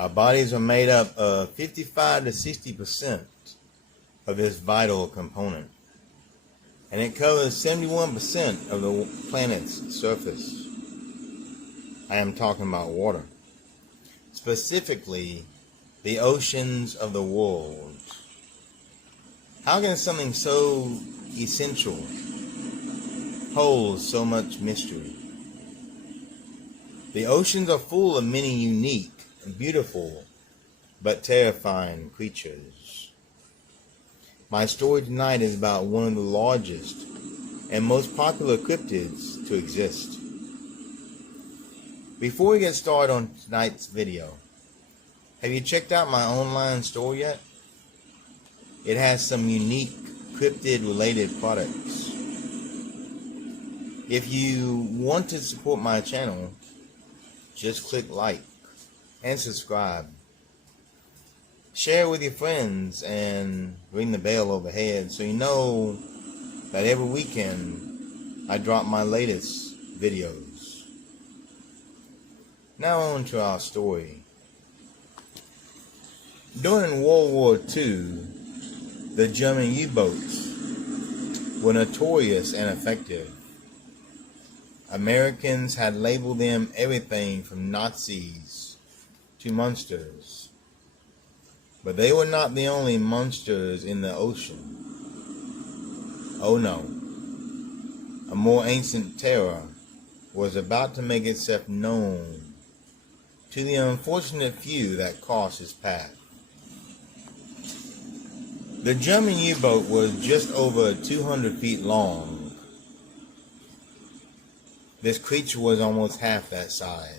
Our bodies are made up of 55 to 60% of this vital component, and it covers 71% of the planet's surface. I am talking about water, specifically the oceans of the world. How can something so essential hold so much mystery? The oceans are full of many unique and beautiful but terrifying creatures. My story tonight is about one of the largest and most popular cryptids to exist. Before we get started on tonight's video, have you checked out my online store yet? It has some unique cryptid-related products. If you want to support my channel, just click like and subscribe. Share with your friends and ring the bell overhead so you know that every weekend I drop my latest videos. Now on to our story. During World War II, the German U-boats were notorious and effective. Americans had labeled them everything from Nazis to monsters. But they were not the only monsters in the ocean. Oh no. A more ancient terror was about to make itself known to the unfortunate few that crossed its path. The German U-boat was just over 200 feet long. This creature was almost half that size.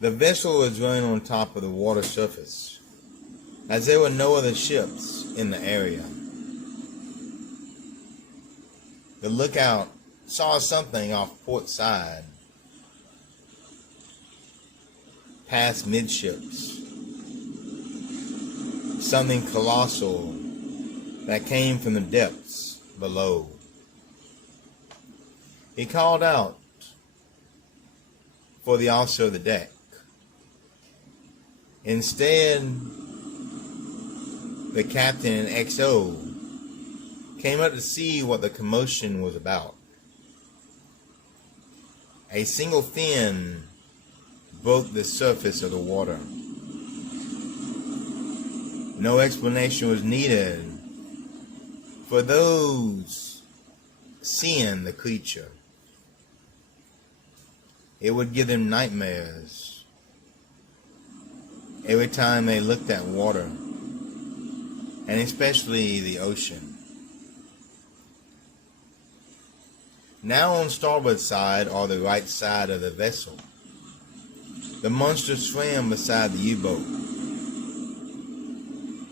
The vessel was running on top of the water surface, as there were no other ships in the area. The lookout saw something off port side, past midships. Something colossal that came from the depths below. He called out for the officer of the deck. Instead, the captain and XO came up to see what the commotion was about. A single fin broke the surface of the water. No explanation was needed for those seeing the creature. It would give them nightmares every time they looked at water, and especially the ocean. Now on starboard side or the right side of the vessel, the monster swam beside the U-boat.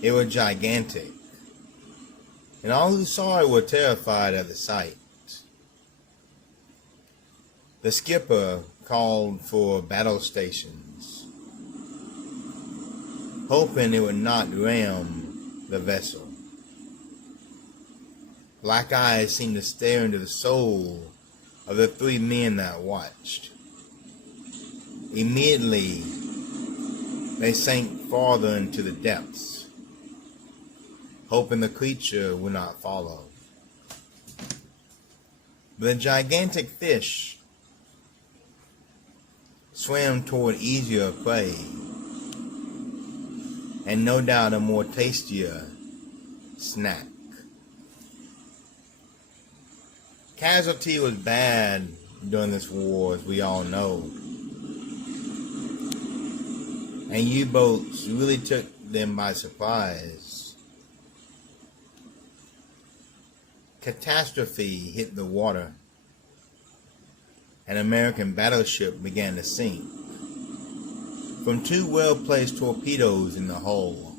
It was gigantic, and all who saw it were terrified at the sight. The skipper called for battle stations, hoping it would not ram the vessel. Black eyes seemed to stare into the soul of the three men that watched. Immediately, they sank farther into the depths, hoping the creature would not follow. But the gigantic fish swam toward easier prey, and no doubt a more tastier snack. Casualty was bad during this war, as we all know, and U-boats really took them by surprise. Catastrophe hit the water. An American battleship began to sink from two well-placed torpedoes in the hull.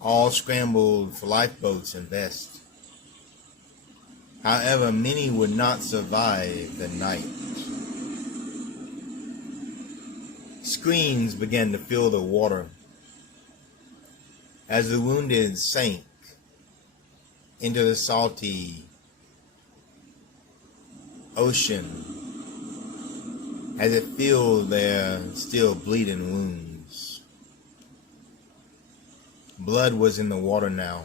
All scrambled for lifeboats and vests. However, many would not survive the night. Screams began to fill the water as the wounded sank into the salty ocean as it filled their still bleeding wounds. Blood was in the water now,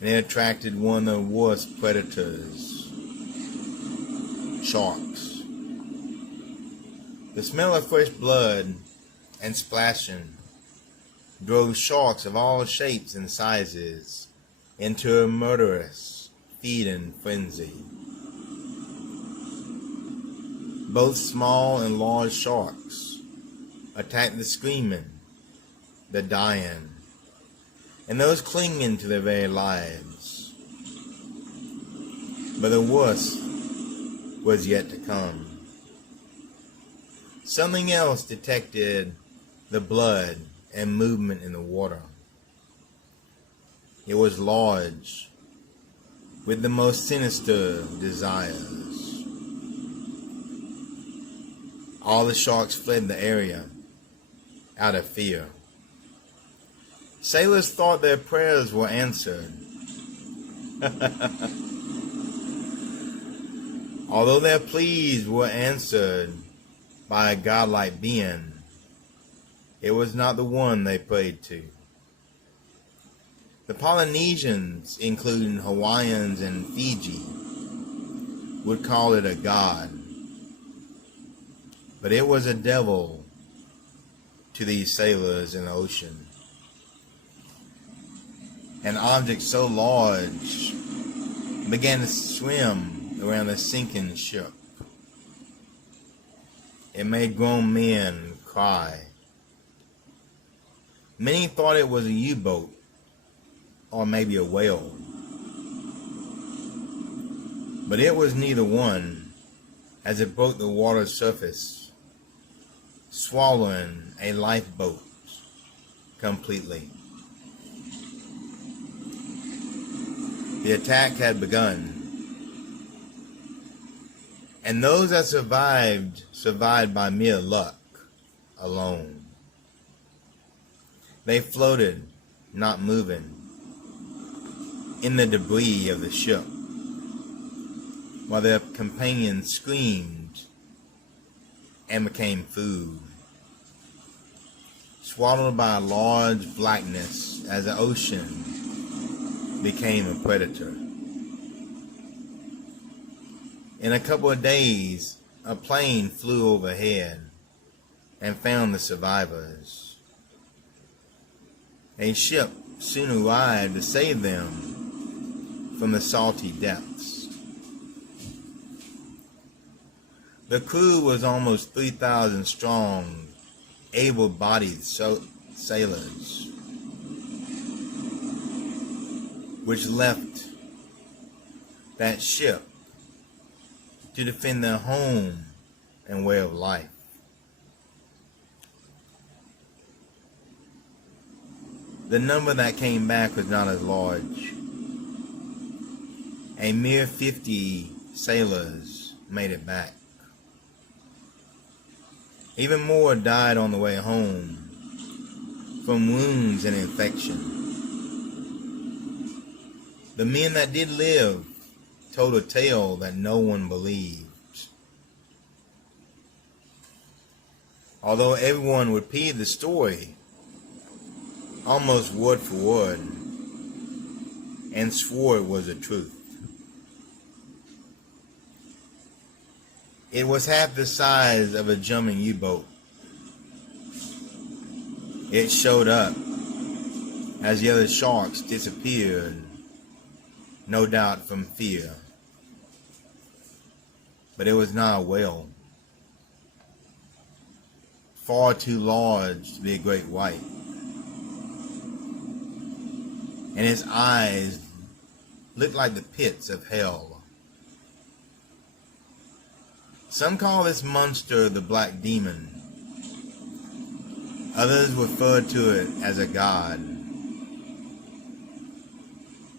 and it attracted one of the worst predators, sharks. The smell of fresh blood and splashing drove sharks of all shapes and sizes into a murderous feeding frenzy. Both small and large sharks attacked the screaming, the dying, and those clinging to their very lives. But the worst was yet to come. Something else detected the blood and movement in the water. It was large, with the most sinister desires. All the sharks fled the area out of fear. Sailors thought their prayers were answered. Although their pleas were answered by a godlike being, it was not the one they prayed to. The Polynesians, including Hawaiians and Fiji, would call it a god, but it was a devil to these sailors in the ocean. An object so large began to swim around the sinking ship. It made grown men cry. Many thought it was a U-boat or maybe a whale. But it was neither one, as it broke the water's surface, swallowing a lifeboat completely. The attack had begun, and those that survived by mere luck alone. They floated, not moving, in the debris of the ship, while their companions screamed and became food, swallowed by a large blackness as the ocean became a predator. In a couple of days, a plane flew overhead and found the survivors. A ship soon arrived to save them from the salty depths. The crew was almost 3,000 strong, able-bodied sailors, which left that ship to defend their home and way of life. The number that came back was not as large. A mere 50 sailors made it back. Even more died on the way home from wounds and infection. The men that did live told a tale that no one believed. Although everyone repeated the story almost word for word and swore it was the truth. It was half the size of a jumping U-boat. It showed up as the other sharks disappeared, no doubt from fear. But it was not a whale. Far too large to be a great white. And its eyes looked like the pits of hell. Some call this monster the Black Demon. Others refer to it as a god.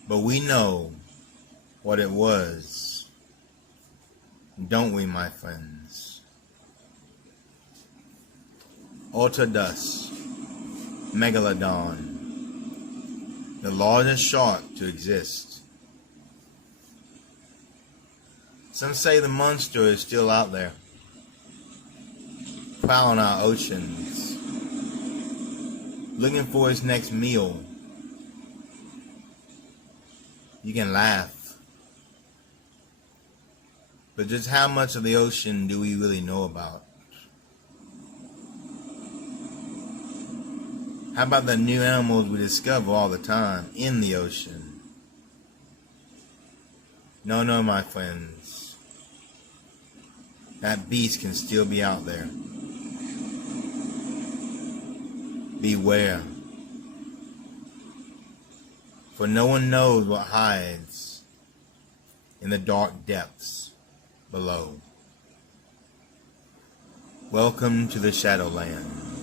But we know what it was, don't we, my friends? Ortodus, megalodon, the largest shark to exist. Some say the monster is still out there, prowling our oceans, looking for its next meal. You can laugh, but just how much of the ocean do we really know about? How about the new animals we discover all the time in the ocean? No, my friends. That beast can still be out there. Beware. For no one knows what hides in the dark depths below. Welcome to the Shadowlands.